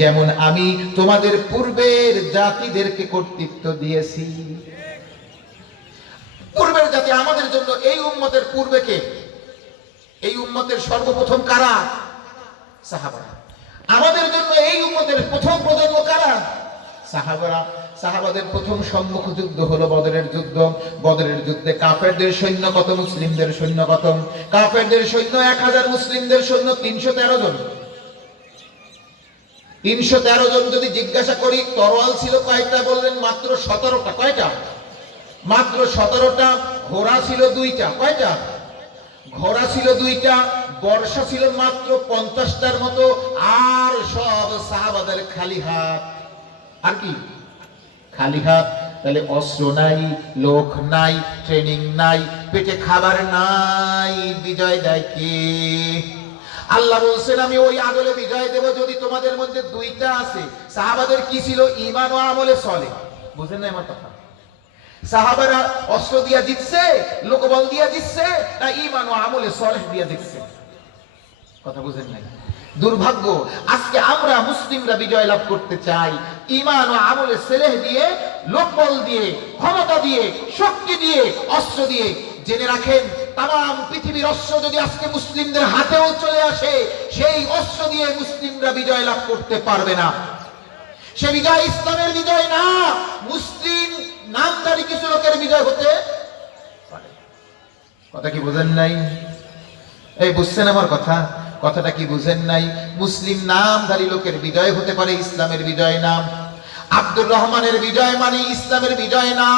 যেমন আমি তোমাদের পূর্বের জাতিদেরকে কর্তৃত্ব দিয়েছি। পূর্বের জাতি আমাদের জন্য, এই উম্মতের পূর্বে কে? এই উম্মতের সর্বপ্রথম কারা? সাহাবারা। আমাদের জন্য এই উম্মতের প্রথম প্রজন্ম কারা? সাহাবারা। সাহাবাদের প্রথম সম্মুখ যুদ্ধ হলো বদরের যুদ্ধ। বদরের যুদ্ধে কাফেরদের সৈন্য কত, মুসলিমদের সৈন্য কত? কাফেরদের সৈন্য 1000, মুসলিমদের সৈন্য 313 জন। 313 জন যদি জিজ্ঞাসা করি তরোয়াল ছিল কয়টা, বললেন মাত্র 17টা। কয়টা? মাত্র 17টা। ঘোড়া ছিল 2টা। কয়টা? ঘোড়া ছিল 2টা। বর্ষা ছিল মাত্র 50টার মতো। আর সব সাহাবাদের খালি হাত। আর কি? খালি হাত। তাহলে অস্ত্র নাই, লোক নাই, ট্রেনিং নাই, পেটে খাবার নাই, বিজয় দেয় কে? আল্লাহ বলছেন আমি ওই আদলে বিজয় দেব যদি তোমাদের মধ্যে 2টা আছে। সাহাবাদের কি ছিল? ঈমান ও আমলে সলে। বুঝেন না আমার কথা? সাহাবারা অস্ত্র দিয়া জিতছে, লোকবল দিয়া জিতছে, না ঈমান ও আমলে সলেহ দিয়া জিতছে? কথা বুঝেন নাই? দুর্ভাগ্য, আজকে আমরা মুসলিমরা বিজয় লাভ করতে চাই ঈমান ও আমলে সলেহ দিয়ে, লোকবল দিয়ে, ক্ষমতা দিয়ে, শক্তি দিয়ে, অস্ত্র দিয়ে। জেনে রাখেন, তাম পৃথিবীর অস্ত্র যদি আজকে মুসলিমদের হাতেও চলে আসে, সেই অস্ত্র দিয়ে মুসলিমরা বিজয় লাভ করতে পারবে না। সে বিজয় ইসলামের বিজয় না, মুসলিম নামধারী কিছু লোকের বিজয় হতে পারে। কথা কি বুঝেন নাই? এই বুঝছেন আমার কথা? কথাটা কি বুঝেন নাই? মুসলিম নামধারী লোকের বিজয় হতে পারে, ইসলামের বিজয় না। আব্দুর রহমানের বিজয় মানে ইসলামের বিজয় না।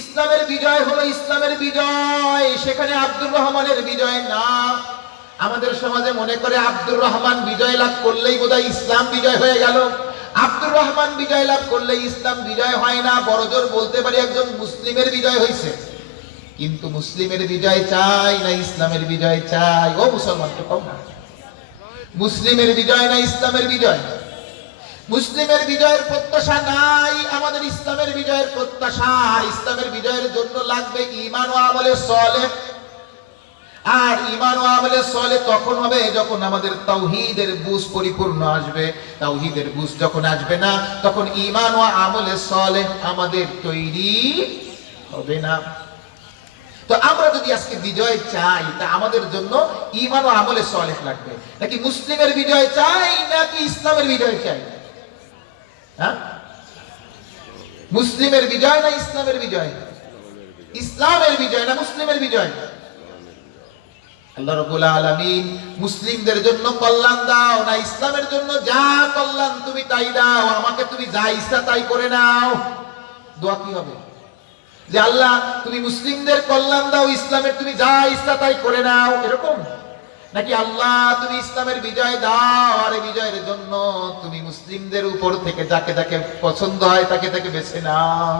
ইসলামের বিজয় হলো ইসলামের বিজয়, সেখানে আব্দুর রহমানের বিজয় না। আমাদের সমাজে মনে করে আব্দুর রহমান বিজয় লাভ করলেই বোধহয় ইসলাম বিজয় হয়ে গেল। আব্দুর রহমান বিজয় লাভ করলে ইসলাম বিজয় হয় না। বড়জোর বলতে পারি একজন মুসলিমের বিজয় হয়েছে। কিন্তু মুসলিমের বিজয় চাই না ইসলামের বিজয় চাই? ও মুসলমান তো কম না, মুসলিমের বিজয় না ইসলামের বিজয়? মুসলিমের বিজয়ের প্রত্যাশা নাই, আমাদের ইসলামের বিজয়ের প্রত্যাশা। ইসলামের বিজয়ের জন্য লাগবে ঈমান ও আমলে সলেহ। আর ঈমান ও আমলে সলেহ তখন হবে যখন আমাদের তাওহীদের বুঝ পরিপূর্ণ আসবে। তাওহীদের বুঝ যখন আসবে না, তখন ঈমান ও আমলে সলেহ আমাদের তৈরি হবে না। তো আমরা যদি আজকে বিজয় চাই, তা আমাদের জন্য ঈমান ও আমলে সলেহ লাগবে। নাকি মুসলিমের বিজয় চাই, নাকি ইসলামের বিজয় চাই? হ্যাঁ, মুসলিমের বিজয় না ইসলামের বিজয়? ইসলামের বিজয় না মুসলিমের বিজয়? আল্লাহ রাব্বুল আলামিন মুসলিমদের জন্য কল্যাণ দাও না ইসলামের জন্য যা কল্যাণ তুমি তাই দাও, আমাকে তুমি যা ইচ্ছা তাই করে নাও। দোয়া কি হবে? যে আল্লাহ তুমি মুসলিমদের কল্যাণ দাও, ইসলামের তুমি যা ইচ্ছা তাই করে নাও, এরকম? নাকি আল্লাহ তুমি ইসলামের বিজয় দাও, আর এই বিজয়ের জন্য তুমি মুসলিমদের উপর থেকে যাকে যাকে পছন্দ হয় তাকে তাকে বেছে নাও?